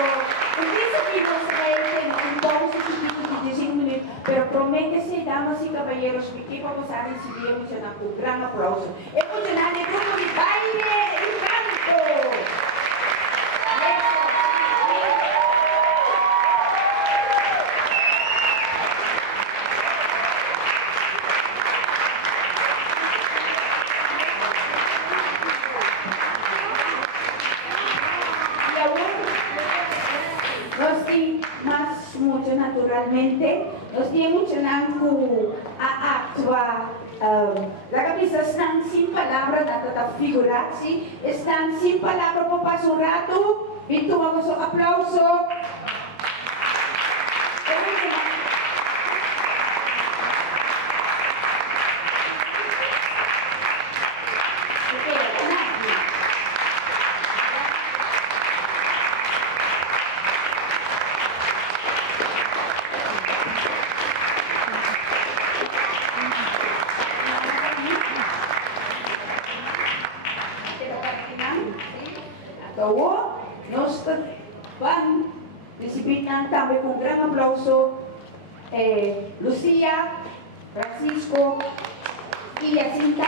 hindi sabihin sa kayo kung susunod sa 15 minutes, pero promete damas y caballeros, mi equipo po sa atin si Bia Mucha ng gran aplauso. Emocionante, grupo de baile, Encanto! Más mucho naturalmente, nos tiene mucho nangu a actua. La camisa están sin palabras, nada figurarsi, están sin palabras por paso un rato, y tomamos un aplauso. Tawo, nos van recibir también con gran aplauso Lucía, Francisco y Jacinta.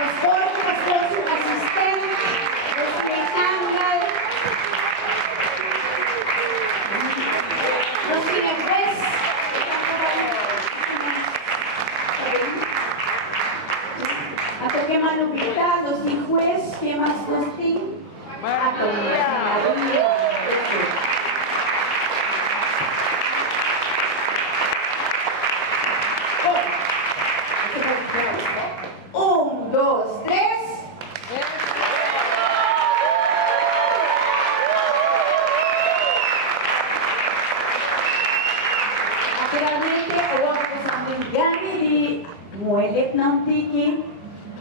Pastor, pastor, su asistente, ángel, los juez, hasta que manubita, los juez, que más los tin, hasta María. Un, dos, tres. Naturalmente, awak ko sa aming gani di muelet ng tiki.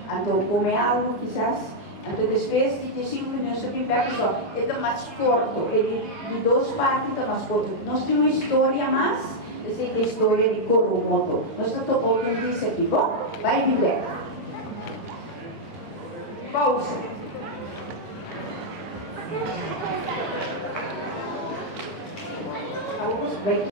Anto come algo quizás. Anto después de 5 minutos de perso, é mais corto. De 2 partes é mais corto. Nós temos uma história mais. Essa é a história de Coromoto. Nós estamos falando disso aqui, bom? Vai viver. Pausa. Vamos, vai.